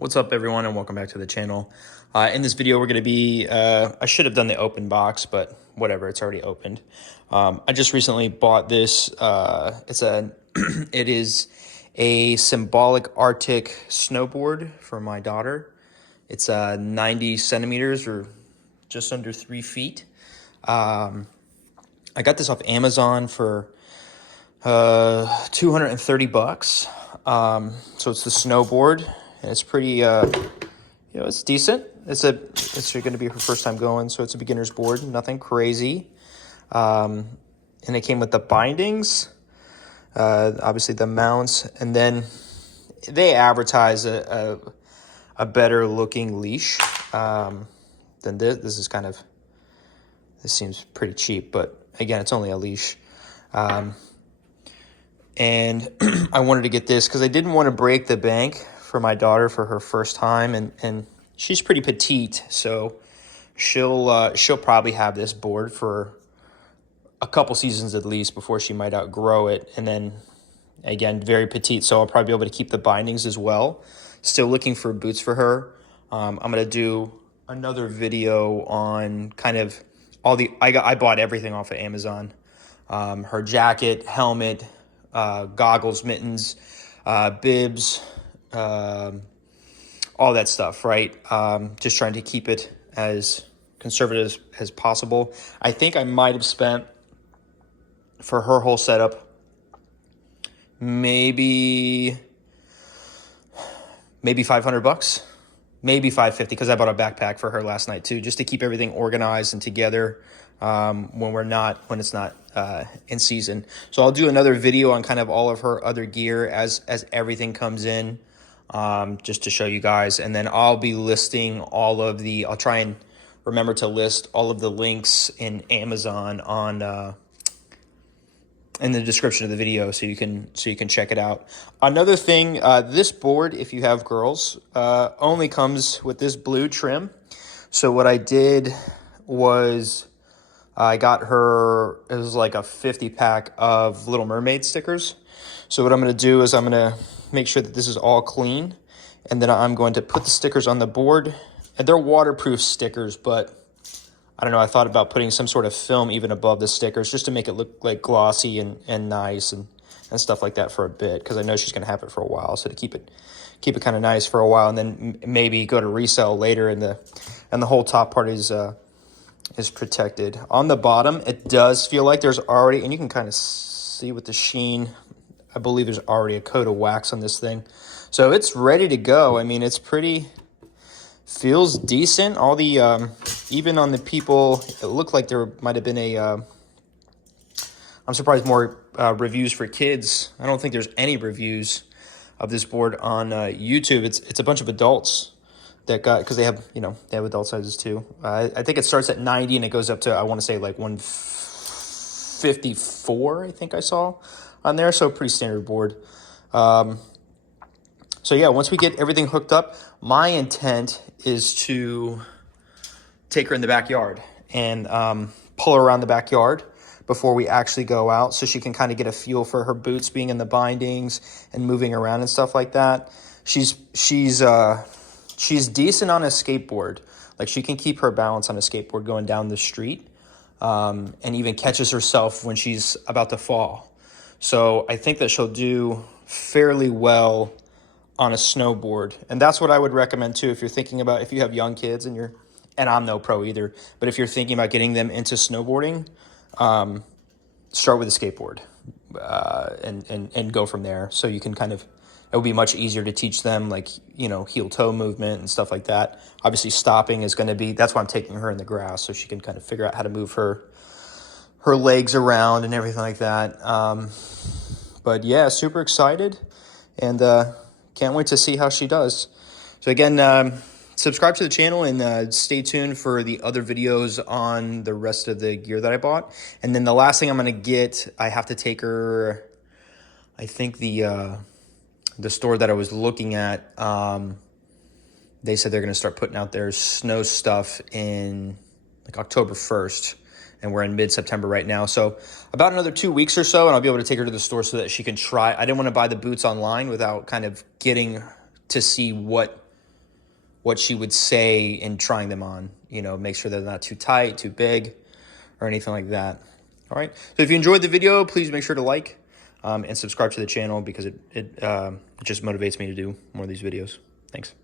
What's up, everyone, and welcome back to the channel. In this video, we're going to be, I should have done the open box, but whatever, it's already opened. I just recently bought this. It is a Symbolic Artic snowboard for my daughter. It's 90 centimeters or just under 3 feet. I got this off Amazon for 230 bucks. So it's the snowboard. And it's pretty, it's decent. It's going to be her first time going, so it's a beginner's board, nothing crazy. And it came with the bindings, obviously the mounts, and then they advertise a better looking leash than this. This seems pretty cheap, but again, it's only a leash. And I wanted to get this because I didn't want to break the bank for my daughter for her first time, and she's pretty petite, so she'll probably have this board for a couple seasons at least before she might outgrow it. And then again, very petite, so I'll probably be able to keep the bindings as well. Still looking for boots for her. I'm gonna do another video on kind of all the I bought everything off of Amazon. Her jacket, helmet, goggles, mittens, bibs, all that stuff, right? Just trying to keep it as conservative as possible. I think I might have spent for her whole setup maybe 500 bucks, maybe 550, because I bought a backpack for her last night too, just to keep everything organized and together when it's not in season. So I'll do another video on kind of all of her other gear as everything comes in, just to show you guys. And then I'll be listing I'll try and remember to list all of the links in Amazon on in the description of the video, so you can check it out. Another thing, this board, if you have girls, only comes with this blue trim. So what I did was I got her, it was like a 50 pack of Little Mermaid stickers. So what I'm going to do is I'm going to make sure that this is all clean, and then I'm going to put the stickers on the board. And they're waterproof stickers, but I don't know, I thought about putting some sort of film even above the stickers just to make it look like glossy and nice and stuff like that for a bit, because I know she's going to have it for a while. So to keep it kind of nice for a while, and then maybe go to resell later, and the whole top part is protected. On the bottom, it does feel like there's already, and you can kind of see with the sheen, I believe there's already a coat of wax on this thing. So it's ready to go. I mean, feels decent. All the, even on the people, it looked like there might have been I'm surprised more reviews for kids. I don't think there's any reviews of this board on YouTube. It's a bunch of adults that got, because they have adult sizes too. I think it starts at 90 and it goes up to, I want to say, like 154, I think I saw on there. So pretty standard board. So yeah, once we get everything hooked up, my intent is to take her in the backyard and pull her around the backyard before we actually go out, so she can kind of get a feel for her boots being in the bindings and moving around and stuff like that. She's decent on a skateboard. Like, she can keep her balance on a skateboard going down the street, and even catches herself when she's about to fall. So I think that she'll do fairly well on a snowboard. And that's what I would recommend too, if you're thinking about, if you have young kids and I'm no pro either, but if you're thinking about getting them into snowboarding, start with a skateboard, and go from there. So you can it would be much easier to teach them, like, heel toe movement and stuff like that. Obviously stopping is going to be, that's why I'm taking her in the grass, so she can kind of figure out how to move her legs around and everything like that. But yeah, super excited, and can't wait to see how she does. So again, subscribe to the channel and stay tuned for the other videos on the rest of the gear that I bought. And then the last thing I'm going to get, I have to take her, I think the store that I was looking at, they said they're going to start putting out their snow stuff in like October 1st. And we're in mid-September right now. So about another 2 weeks or so, and I'll be able to take her to the store so that she can try. I didn't want to buy the boots online without kind of getting to see what what she would say in trying them on. You know, make sure they're not too tight, too big, or anything like that. All right. So if you enjoyed the video, please make sure to like and subscribe to the channel, because it just motivates me to do more of these videos. Thanks.